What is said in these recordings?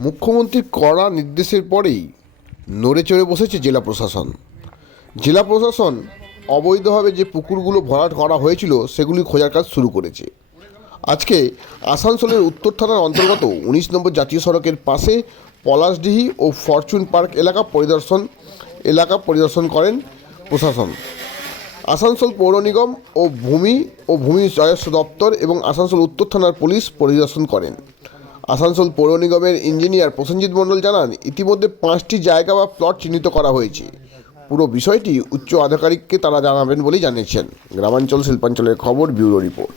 মুখ্যমন্ত্রীর কড়া নির্দেশের পরেই নড়ে চড়ে বসেছে জেলা প্রশাসন। জেলা প্রশাসন অবৈধভাবে যে পুকুরগুলো ভরাট করা হয়েছিল, সেগুলি খোঁজার কাজ শুরু করেছে। আজকে আসানসোলের উত্তর থানার অন্তর্গত উনিশ নম্বর জাতীয় সড়কের পাশে পলাশডিহি ও ফরচুন পার্ক এলাকা পরিদর্শন এলাকা পরিদর্শন করেন প্রশাসন। আসানসোল পৌর নিগম ও ভূমি ও ভূমি রাজস্ব দপ্তর এবং আসানসোল উত্তর থানার পুলিশ পরিদর্শন করেন। আসানসোল পৌর নিগমের ইঞ্জিনিয়ার প্রসেনজিৎ মণ্ডল জানান, ইতিমধ্যে পাঁচটি জায়গা বা প্লট চিহ্নিত করা হয়েছে। পুরো বিষয়টি উচ্চ আধিকারিককে তারা জানাবেন বলেই জানিয়েছেন। গ্রামাঞ্চল, শিল্পাঞ্চলের খবর, ব্যুরো রিপোর্ট।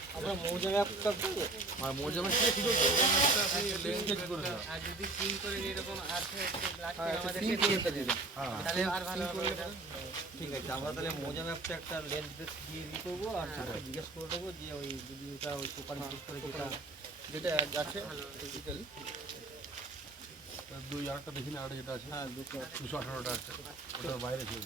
আমরা মৌজা ম্যাপটা দেবো আর মৌজামা কি ঠিক আছে লিঙ্কেজ করে দাও আর যদি সিং করে এরকম আছে লাগবে হ্যাঁ, আমাদেরকে সিং দিয়ে করে দিবেন। তাহলে আর ভালো হবে এটা। ঠিক আছে আমরা তাহলে মৌজা ম্যাপটা একটা লেন্থ দিয়ে ই করব আর সেটা জিজ্ঞেস করে দেবো যে ওই যদি ওটা ওই সুপার ইম্পোজ করে যেটা যেটা আছে ফিজিক্যালি দুই আরেকটা দেখি না আরেকটা যেটা আছে হ্যাঁ দুটো দুশো আঠারোটা আছে ওটার বাইরে ছিল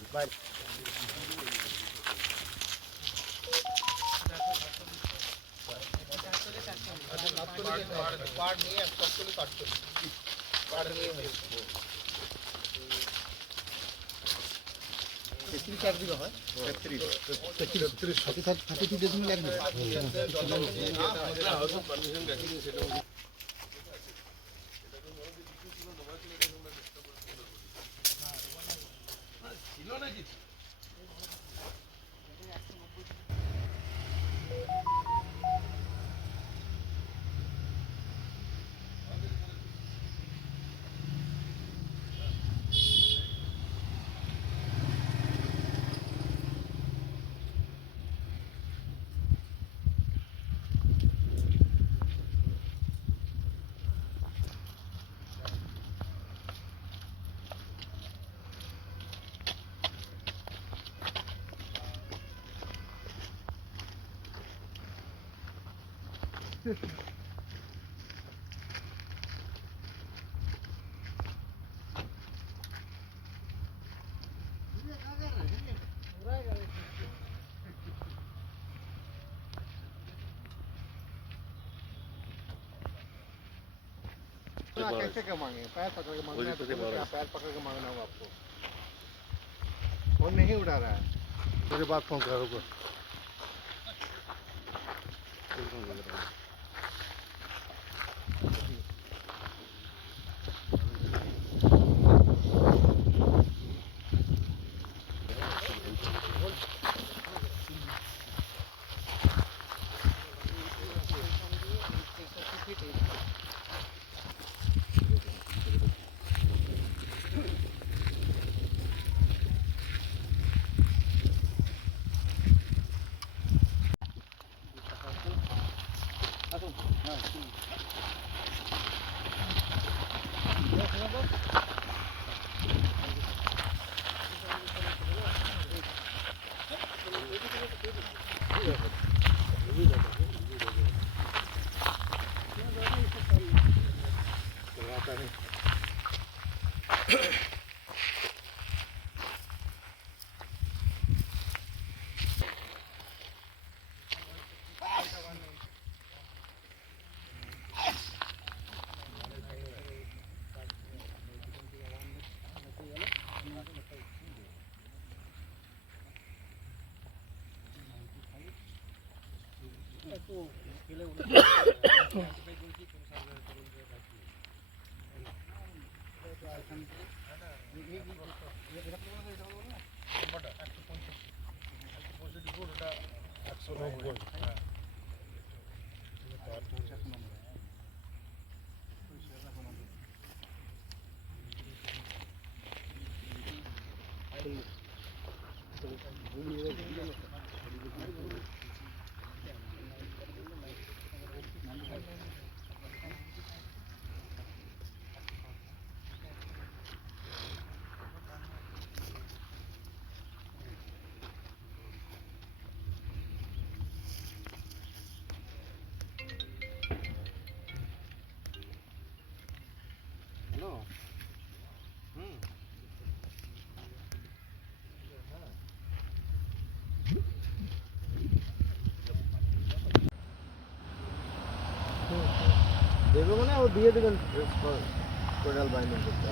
তেত্রিশ এক দিলে হয়? कैसे क्या मांगे पैर पकड़ के मांगना है। तो पैर पकड़ के मांगना होगा? आपको फ़ोन नहीं उठा रहा है मेरे बाद फ़ोन একশো পঁয়ষট্টি ফুট ওটা একশো নব্বই দেবে মানে ও দিয়ে দেবেন টোটাল বাইন্ডিং করতে।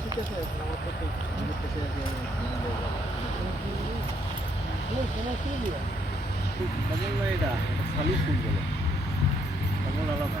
ঠিক আছে আমার তো কমল না এটা শালু ফুল বলে। কমল আলাদা।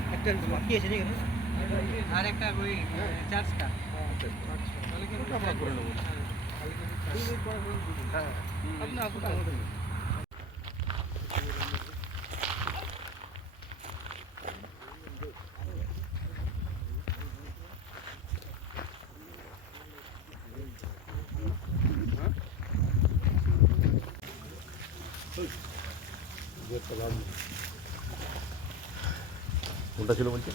একটা বাকি আছে ঠিক আছে আর একটা ওই চার্জটা আমরা করে নেব কোনটা ছিল বলছে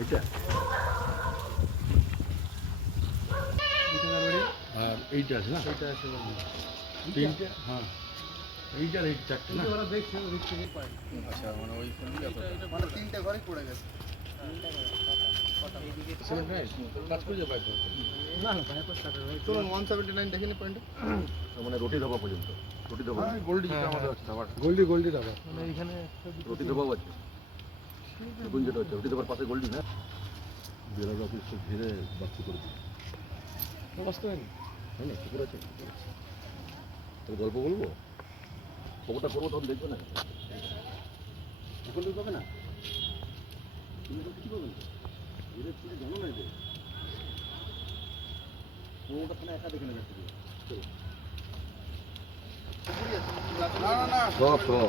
এইটা। আর এইটা আছে না? আছে তিনটে? হ্যাঁ। এইটার এই চারটে না? ওরা দেখছে ওদিক থেকে পায় আচ্ছা মানে ওই মানে তিনটে ঘরে পড়ে গেছে। মানে রুটি ধাবা পর্যন্ত। রুটি দেবো গোল্ডি যেটা আমাদের আছে গোল্ডি গোল্ডি দাদা মানে এখানে রুটি দেবো আছে। এখন যেটা হচ্ছে রুটি দেবার পাশে গোল্ডি না বিরাট অফিস ঘিরে বাক্স করে দিই বাস্তবে হ্যাঁ না পুকুর আছে তবে গল্প বলব? খবরটা করব তখন দেখবে না। এখন হবে না? তুমি এখন কিছু পাবে না এদের কিছু জানো না এদের। খবরটা থানা একা দেখে নেবে না না না সব সব।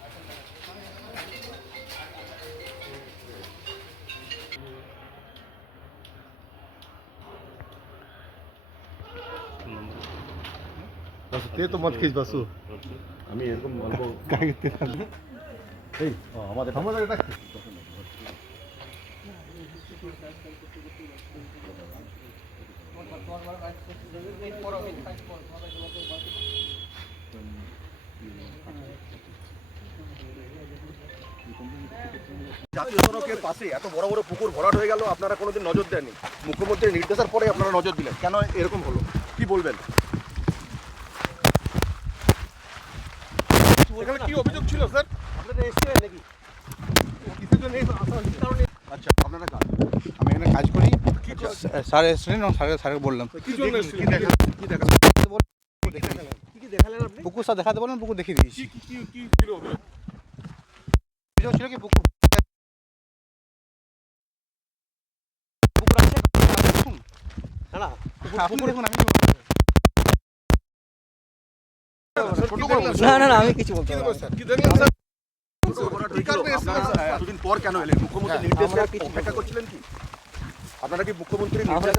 বাসু তে তো মদ খেয়েছ বাসু। আমি এরকম গল্প এই আমাদের আমাদের এটা জাতীয় পাশে এত বড় বড় পুকুর ভরাট হয়ে গেল আপনারা কোনোদিন নজর দেননি। মুখ্যমন্ত্রীর নির্দেশের পরে আপনারা নজর দিলেন। কেন এরকম হলো? কি বলবেন? এখানে কি অভিযোগ ছিল স্যার? আপনাদের এসছে নাকি? কিসের জন্য এই আচ্ছা আপনারা কাজ আমি এখানে কাজ করি। কাজ? স্যার এসেছিলেন এবং স্যারকে স্যারকে বললাম। কি জন্য এসেছিলেন? কি দেখা পুকুর স্যার দেখাতে বললাম পুকুর দেখিয়ে দিয়েছি। কি কি কি ছিল অভিযোগ? অভিযোগ ছিল কি পুকুর? পুকুর আছে? দেখুন না পুকুর দেখুন আমি দুদিন পর কেন এলেন? মুখ্যমন্ত্রী নির্দেশ করছিলেন কি? আপনারা কি মুখ্যমন্ত্রী নির্দেশ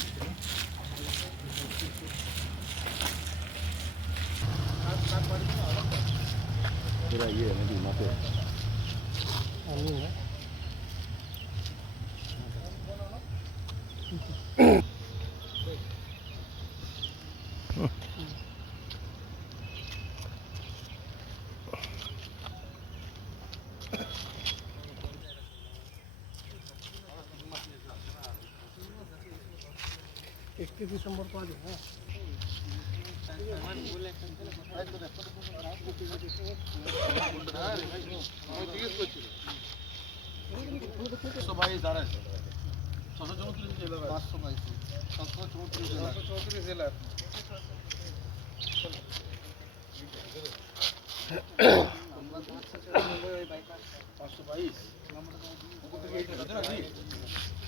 এলেন মুখ্যমন্ত্রীর নির্দেশে আমরা কিছু- অপেক্ষা করছিলেন কি আপনারা কি মুখ্যমন্ত্রীর আমরা- নির্দেশে অপেক্ষা করছিলেন তো এরা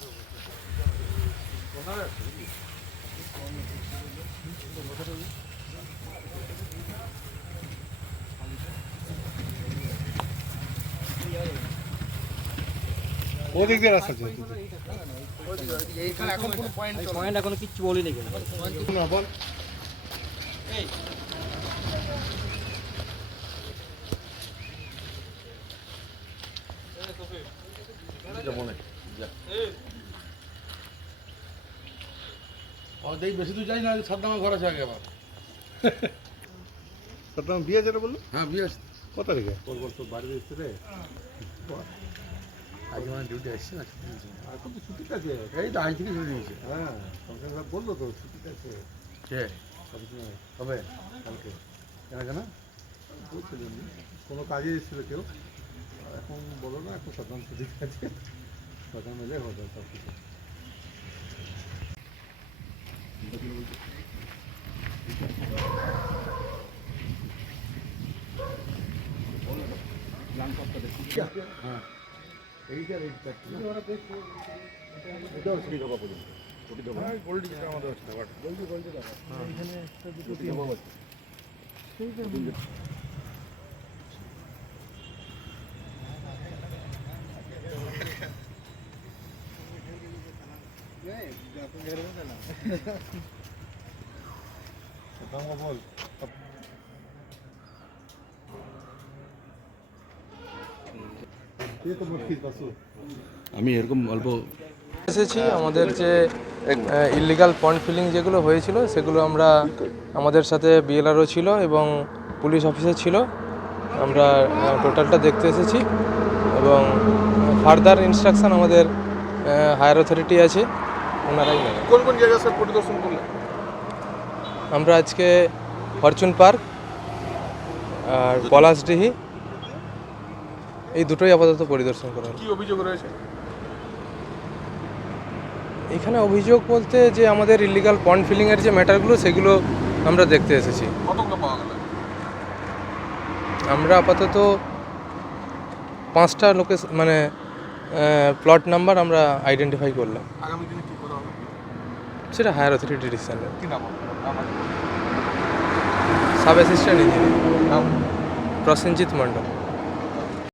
ওদিক দিয়ে রাস্তা আছে পয়েন্ট এখনও কিচ্ছু বলিনি বল। দেখ বেশি দূর যাই না সাদ্দামা ঘর আছে আগে আবার। তোমার বিয়ে যেটা বলল? হ্যাঁ বিয়ে কত রেখে তোর তোর বাড়ি এসছে রে। আজ মানে ডিউটি আসছে না এখন তো ছুটিতে আছে এই তো আইন থেকে ছুটি নিয়েছে হ্যাঁ সব বলল তো ছুটিতে আছে কে কবে কালকে কেন কেন বলছিলেন কোনো কাজে এসেছিল কেউ এখন বলো না এখন সাধারণ ছুটি আছে সাধারণ মিলে হবে সব কিছু ঢোকা পর্যন্ত। কোটি ঢোকা। গোল্ডি যেটা আমাদের হচ্ছে বাট গোল্ডি গোল্ডি ঢোকা। হ্যাঁ, এইখানে একটা দুটো তিন ঢোকা। হচ্ছে বল। আমি এরকম অল্প এসেছি আমাদের যে ইলিগাল পয়েন্ট ফিলিং যেগুলো হয়েছিল সেগুলো আমরা আমাদের সাথে বিএলআরও ছিল এবং পুলিশ অফিসার ছিল। আমরা টোটালটা দেখতে এসেছি এবং ফার্দার ইনস্ট্রাকশন আমাদের হায়ার অথরিটি আছে ওনারাই কোন কোন জায়গা স্যার পরিদর্শন করলেন? আমরা আজকে ফরচুন পার্ক আর পলাশডিহি এই দুটোই আপাতত পরিদর্শন করা হলো। কি অভিযোগ রয়েছে? এখানে অভিযোগ বলতে যে আমাদের ইলিগাল পন্ড ফিলিংয়ের যে ম্যাটারগুলো সেগুলো আমরা দেখতে এসেছি। আমরা আপাতত পাঁচটা লোকেশ মানে প্লট নাম্বার আমরা আইডেন্টিফাই করলাম। আগামী দিনে কি করা হবে? সেটা higher authority decision? Sub assistant engineer Prosenjit Mondal.